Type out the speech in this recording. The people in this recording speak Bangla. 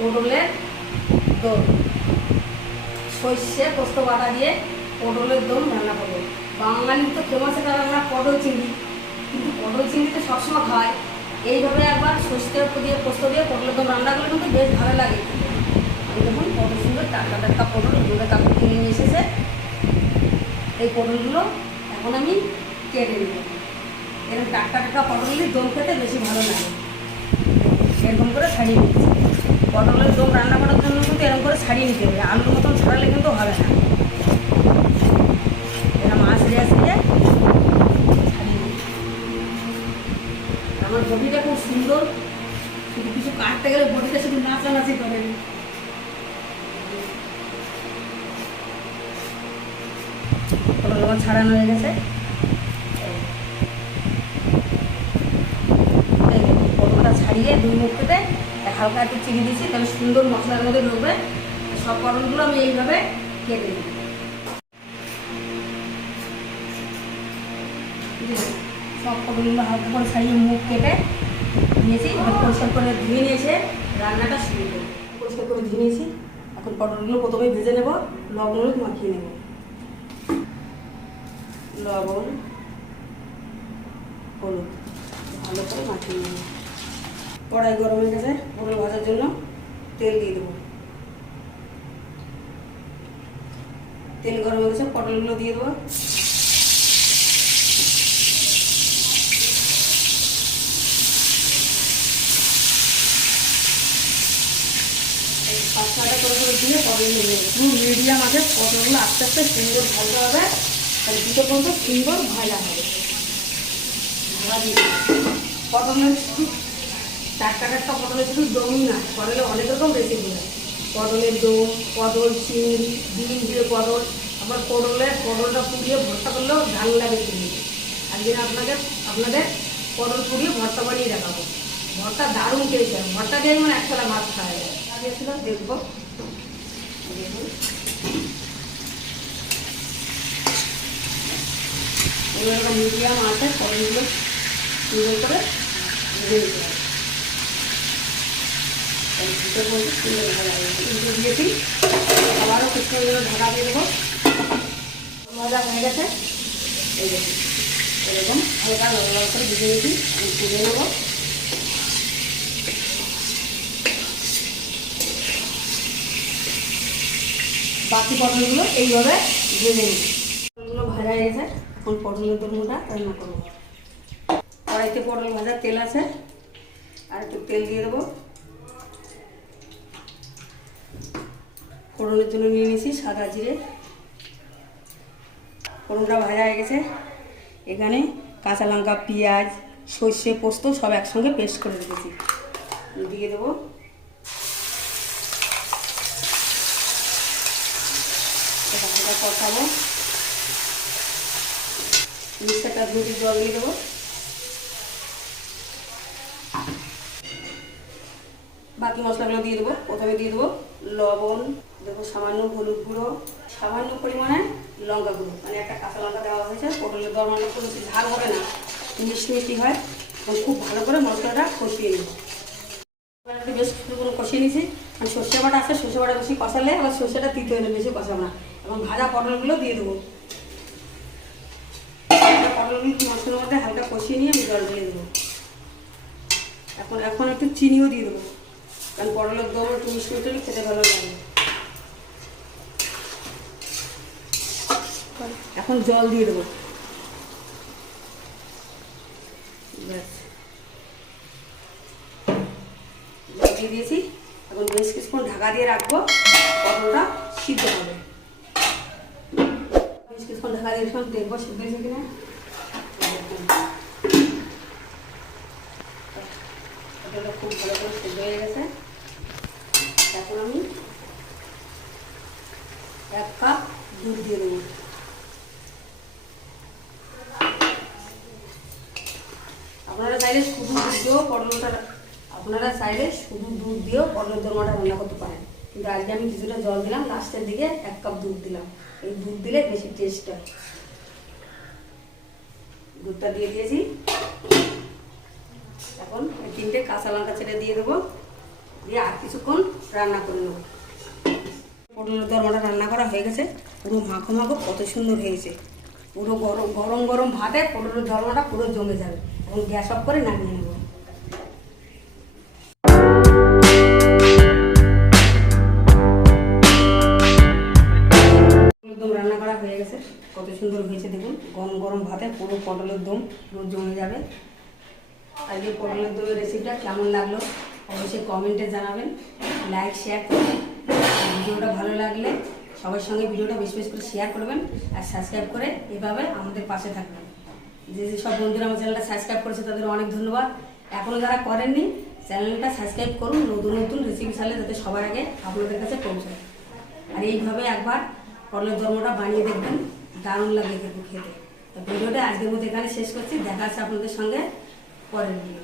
পটলের দম সর্ষে, পোস্ত বাটা দিয়ে পটলের দম রান্না করব। বাঙালি তো ফেমাস একটা রান্না পটল চিংড়ি। কিন্তু পটল চিংড়ি তো সবসময় খায়। এইভাবে একবার সর্ষে দিয়ে পোস্ত দিয়ে পটলের দম রান্না করলে কিন্তু বেশ ভালো লাগে। এই দেখুন কত সুন্দর টাটকা টাটকা পটল দূরে কাপড় কিনে নিয়ে এসেছে। এই পটলগুলো এখন আমি কেটে নেব। এরকম টাটকা টাটকা পটলের দম খেতে বেশি ভালো লাগে। এরকম করে ছাড়িয়ে নিচ্ছি পটলের দম রান্না করার জন্য কিন্তু এরকম করে ছাড়িয়ে নিতে হবে। আলুর মতন ছাড়ালে কিন্তু হবে না। আঁচড়ে আঁচড়ে ছাড়িয়ে নিচ্ছি আমার বডিটা খুব সুন্দর। শুধু কিছু কাটতে গেলে বডিটা শুধু নাচানাচি করে। পটল ছাড়ানো হয়ে গেছে। পটলটা ছাড়িয়ে দুই মুখ কেটে হালকা একটু চিনি দিয়েছি তাহলে সুন্দর মশলার মধ্যে ঢুকবে। সব পটলগুলো আমি এইভাবে কেটে দিই সব পটলগুলো হালকা করে ছাড়িয়ে মুখ কেটে নিয়েছি, এবার পরিষ্কার করে ধুয়ে নিয়েছে, রান্নাটা শুরু করব। পরিষ্কার করে ধুয়ে নিয়েছি, এখন পটলগুলো প্রথমে ভেজে নেব, লবণ হলুদ মাখিয়ে নেব। লবণ হলুদ ভালো করে মাখিয়ে নেব। কড়াই গরম হয়ে গেছে, পটল ভাজার জন্য তেল দিয়ে দেবো। তেল গরম হয়ে গেছে, পটলগুলো দিয়ে দেবো। এই করে দিয়ে দিয়ে দেবো পুরো মিডিয়াম আছে, পটলগুলো আস্তে আস্তে সুন্দর ভাজা হবে। তাহলে দুটো পর্যন্ত সুন্দর ভাজা হবে। ভাজা পটলের টাটকা টাটকা পটলের শুধু দমই না পটলে অনেক রকম রেসিপি হয়। পটলের দম, পটল চিংড়ি ডিম দিয়ে পটল। আবার পটলের পটলটা পুড়িয়ে ভর্তা করলেও ঝাল লাগে চিংড়ি আজকে আপনাকে, আপনাদের পটল পুড়িয়ে ভর্তা বানিয়ে দেখাবো। ভর্তা দারুণ খেয়েছে ভর্তা দিয়ে মানে একতলা ভাত খাওয়া যায়। দিয়েছিলাম দেখব। একটা মিডিয়াম আছে, পটলগুলো সুন্দর করে ভেজে নিতে হবে। দিয়েছি আবারও কিছুক্ষণ জন্য দিয়ে দেবো ভাজা হয়ে গেছে এরকম করে ভেজে তুলে নেব বাকি পটলগুলো এইভাবে ভেজে নিই পটলগুলো ভাজা গেছে এখন পটলের দরমটা রান্না করব কড়াইতে পটল ভাজার তেল আছে। আর একটু তেল দিয়ে দেবো। ফোড়নের জন্য নিয়ে নিয়েছি, সাদা জিরে। ফোড়নটা ভাজা হয়ে গেছে। এখানে কাঁচা লঙ্কা, পেঁয়াজ, সর্ষে পোস্ত সব একসঙ্গে পেস্ট করে রেখেছি। দিয়ে দেবো। কষাবো। মিক্সারটা ধুয়ে জল দিয়ে দেবো। বাকি মশলাগুলো দিয়ে দেবো। প্রথমে দিয়ে দেবো লবণ, দেবো সামান্য হলুদ গুঁড়ো, সামান্য পরিমাণে লঙ্কা গুঁড়ো। মানে একটা কাঁচা লঙ্কা দেওয়া হয়েছে, পটলের দর করে বেশি ঝাল হবে না। মিষ্টি মিষ্টি হয়। এবং খুব ভালো করে মশলাটা কষিয়ে একটু বেশ কিছু করে কষিয়ে নিয়েছি। আর সর্ষে বাটা আছে, সর্ষে বাটা বেশি কষালে আবার সর্ষেটা তিতে হলে বেশি কষাবো না। এবং ভাজা পটলগুলো দিয়ে দেবো। পটলগুলো মশলার মধ্যে হালকা কষিয়ে নিয়ে আমি জল দিয়ে দেবো। এখন এখন একটু চিনিও দিয়ে দেবো। কারণ পটলের দম একটু মিষ্টি মিষ্টি খেতে ভালো লাগে। এখন জল দিয়ে দেবো। দিয়ে দিয়েছি। এখন বেশ কিছুক্ষণ ঢাকা দিয়ে রাখব। পটলটা সিদ্ধ হবে। ঢাকা দিয়ে রাখলাম দেখব সিদ্ধ হয়েছে কিনা। খুব ভালো করে সিদ্ধ হয়ে গেছে এখন আমি এক কাপ দুধ দিয়ে দেবো আপনারা চাইলে শুধু দুধ দিয়েও পটলটা আপনারা চাইলে শুধু দুধ দিয়েও পটলের দরমাটা রান্না করতে পারেন। কিন্তু আজকে আমি কিছুটা জল দিলাম, লাস্টের দিকে এক কাপ দুধ দিলাম। এই দুধ দিলে বেশি টেস্ট হয়। দুধটা দিয়ে দিয়েছি। এখন তিনটে কাঁচা লঙ্কা ছেড়ে দিয়ে দেবো। দিয়ে আর কিছুক্ষণ রান্না করে নেব। পটলের দরমাটা রান্না করা হয়ে গেছে। পুরো মাখো মাখো কত সুন্দর হয়েছে। পুরো গরম গরম গরম ভাতে পটলের দরমাটা পুরো জমে যাবে। এবং গ্যাস অফ করে নামিয়ে নেব। কত সুন্দর হয়েছে দেখুন। গরম গরম ভাতে পুরো পটলের দম পুরো জমে যাবে। আজকে পটলের দমের রেসিপিটা কেমন লাগল অবশ্যই কমেন্টে জানাবেন। লাইক শেয়ার করবেন। ভিডিওটা ভালো লাগলে সবার সঙ্গে ভিডিওটা বেশি বেশি করে শেয়ার করবেন আর সাবস্ক্রাইব করে এভাবে আমাদের পাশে থাকবেন। যে যে সব বন্ধুরা আমার চ্যানেলটা সাবস্ক্রাইব করেছে তাদের অনেক ধন্যবাদ। এখনও যারা করেননি, চ্যানেলটা সাবস্ক্রাইব করুন। নতুন নতুন রেসিপি চালে যাতে সবার আগে আপনাদের কাছে পৌঁছায়। আর এইভাবে একবার পটলের ধর্মটা বানিয়ে দেখবেন। দারুণ লাগে কিন্তু খেতে। ভিডিওটা আজকের মধ্যে এখানে শেষ করছি। দেখা আপনাদের সঙ্গে পরের ভিডিও